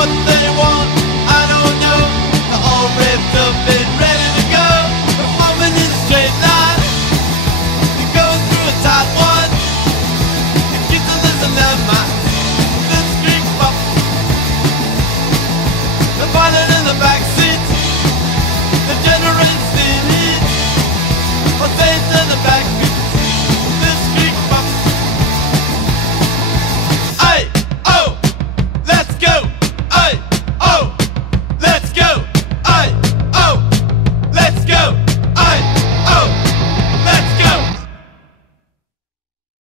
what they want, I don't know. They're all ripped up and ready to go. They're moving in a straight line. You're going through a tight one. You get to listen to my